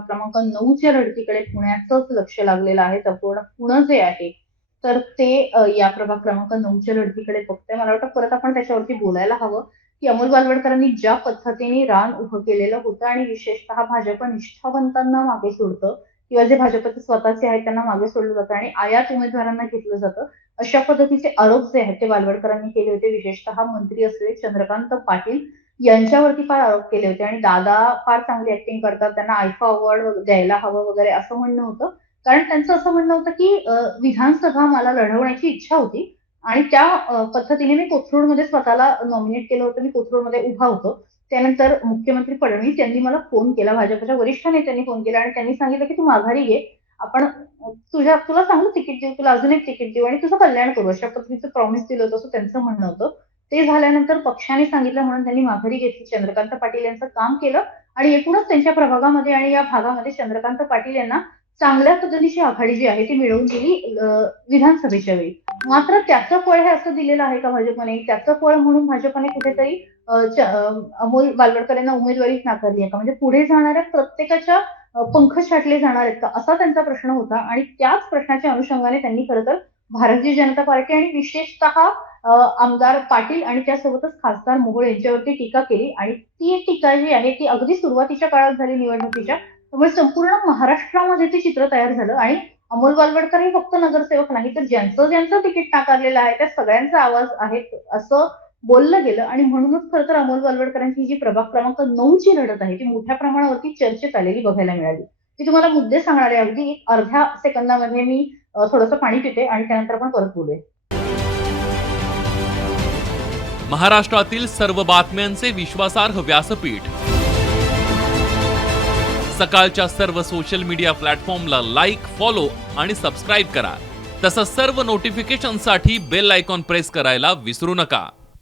क्रमांक 9च्या लढतीकडे पुण्याचंच लक्ष लागलेलं आहे. संपूर्ण पुणे जे आहे, तर ते या प्रभाग क्रमांक 9च्या लढतीकडे बघतंय. मला वाटतं परत आपण त्याच्यावरती बोलायला हवं, की अमोल बालवडकरांनी ज्या पद्धतीने रान उभं केलेलं होतं आणि विशेषतः भाजप निष्ठावंतांना मागे सोडतं किंवा जे भाजपचे स्वतःचे आहेत त्यांना मागे सोडलं जातं आणि आयात उमेदवारांना घेतलं जातं. अशा पद्धतीचे आरोप जे आहेत ते बालवडकरांनी केले होते. विशेषतः मंत्री असलेले चंद्रकांत पाटील यांच्यावरती फार आरोप केले होते आणि दादा फार चांगली ऍक्टिंग करतात, त्यांना आयफा अवॉर्ड द्यायला हवं वगैरे असं म्हणणं होतं. कारण त्यांचं असं म्हणणं होतं की विधानसभा मला लढवण्याची इच्छा होती आणि त्या पद्धतीने मी कोथरूडमध्ये स्वतःला नॉमिनेट केलं होतं. मी कोथरूडमध्ये उभा होतो. त्यानंतर मुख्यमंत्री फडणवीस यांनी मला फोन केला, भाजपच्या वरिष्ठ नेत्यांनी फोन केला आणि त्यांनी सांगितलं की तू माघारी घे. आपण तुला चांगलं तिकीट देऊ, तुला अजून एक तिकीट देऊ आणि तुझं कल्याण करू. अशा पद्धतीचं प्रॉमिस दिलं होतं असं त्यांचं म्हणणं होतं. ते झाल्यानंतर पक्षाने सांगितलं म्हणून त्यांनी माघारी घेतली. चंद्रकांत पाटील यांचं काम केलं आणि एकूणच त्यांच्या प्रभागामध्ये आणि या भागामध्ये चंद्रकांत पाटील यांना चांगल्या पद्धतीची आघाडी जी आहे ती मिळवून दिली विधानसभेच्या वेळी. मात्र त्याचं फळ हे असं दिलेलं आहे का भाजपने? त्याचं फळ म्हणून भाजपने कुठेतरी अमोल बालवडकर यांना उमेदवारीच नाकारली आहे का? म्हणजे पुढे जाणाऱ्या प्रत्येकाच्या पंख छाटले जाणार आहेत का? असा त्यांचा प्रश्न होता आणि त्याच प्रश्नाच्या अनुषंगाने त्यांनी खरं तर भारतीय जनता पार्टी आणि विशेषतः आमदार पाटील आणि त्यासोबतच खासदार मोहोळ यांच्यावरती टीका केली आणि ती टीका जी आहे ती अगदी सुरुवातीच्या काळात झाली निवडणुकीच्या. त्यामुळे संपूर्ण महाराष्ट्रामध्ये ते चित्र तयार झालं आणि अमोल बालवडकर हे फक्त नगरसेवक नाही तर ज्यांचं तिकीट नाकारलेलं आहे त्या सगळ्यांचा आवाज आहे असं बोललं गेलं आणि म्हणूनच खरं तर अमोल बालवडकरांची जी प्रभाग क्रमांक 9ची लढत आहे ती मोठ्या प्रमाणावरती चर्चेत आलेली बघायला मिळाली. ती तुम्हाला मुद्दे सांगणार आहे. अगदी एक अर्ध्या सेकंदामध्ये मी थोडंसं पाणी पिते आणि त्यानंतर आपण परत बोलूया. महाराष्ट्रातील सर्व बातम्यांचे विश्वासार्ह व्यासपीठ. सकाळच्या सर्व सोशल मीडिया प्लॅटफॉर्मला लाईक, फॉलो आणि सबस्क्राईब करा. तसंच सर्व नोटिफिकेशनसाठी बेल आयकॉन प्रेस करायला विसरू नका.